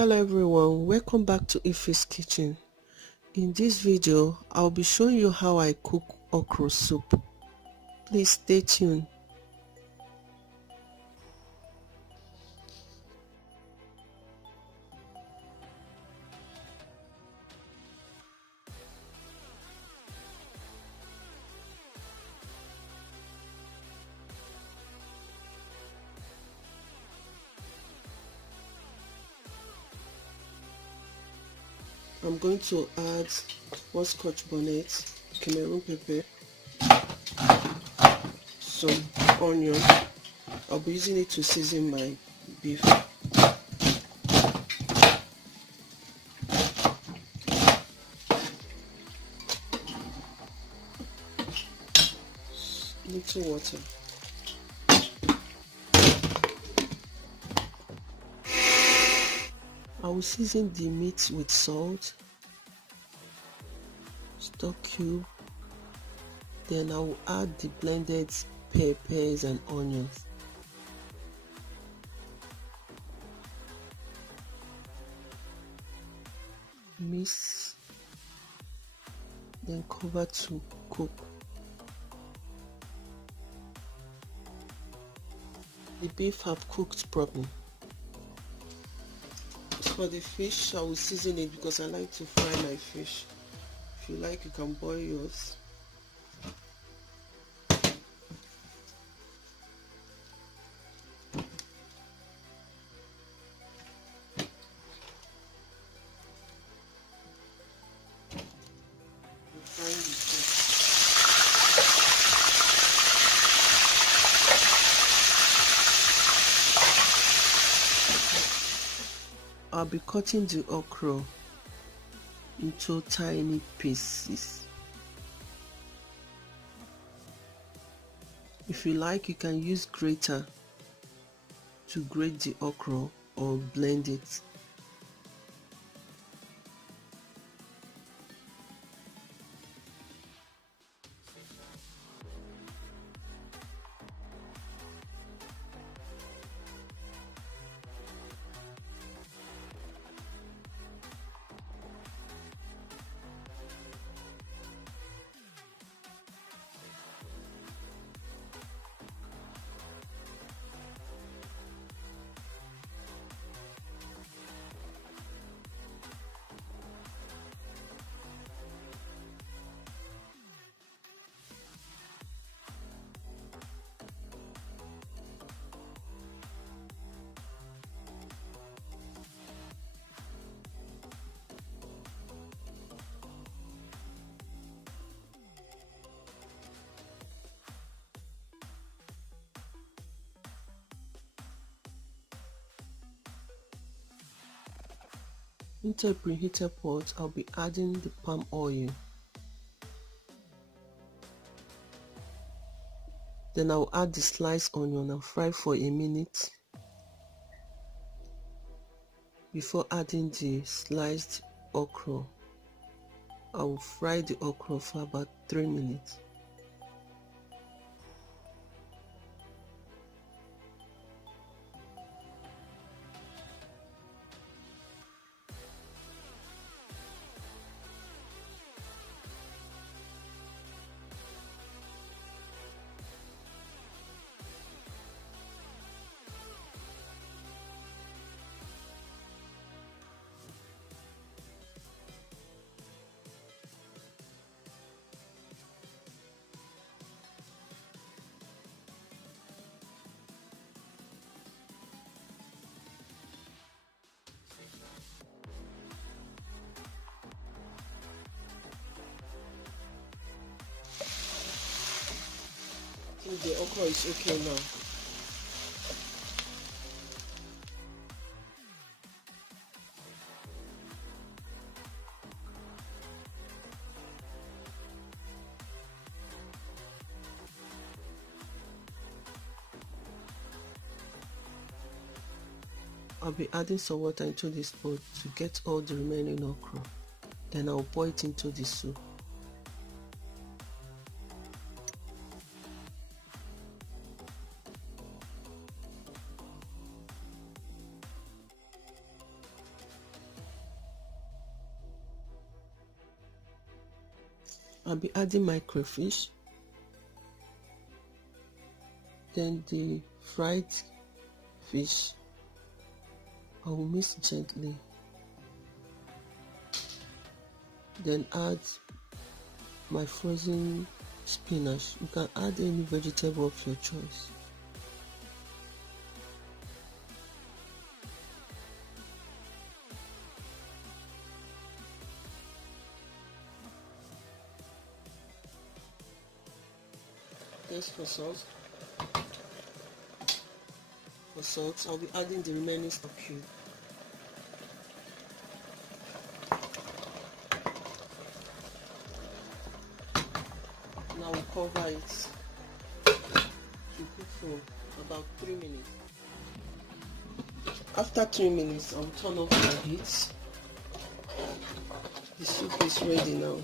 Hello everyone, welcome back to Iphy's kitchen. In this video, I'll be showing you how I cook okra soup. Please stay tuned. I'm going to add 1 scotch bonnet, Cameroon pepper, some onion. I'll be using it to season my beef. Little water. I will season the meat with salt, stock cube, then I will add the blended peppers and onions. Mix, then cover to cook. The beef have cooked properly. For the fish, I will season it because I like to fry my fish. If you like, you can boil yours. I'll be cutting the okra into tiny pieces. If you like, you can use grater to grate the okra or blend it. Into a preheated pot, I'll be adding the palm oil. Then I'll add the sliced onion and fry for a minute before adding the sliced okra. I will fry the okra for about 3 minutes. I think the okra is okay now. I'll be adding some water into this pot to get all the remaining okra. Then I'll pour it into the soup. I'll be adding my crayfish, then the fried fish. I will mix gently, then add my frozen spinach. You can add any vegetable of your choice. Next for salt. For salt, I'll be adding the remaining stock cube. Now we'll cover it to cook for about 3 minutes. After 3 minutes, I'll turn off the heat. The soup is ready now.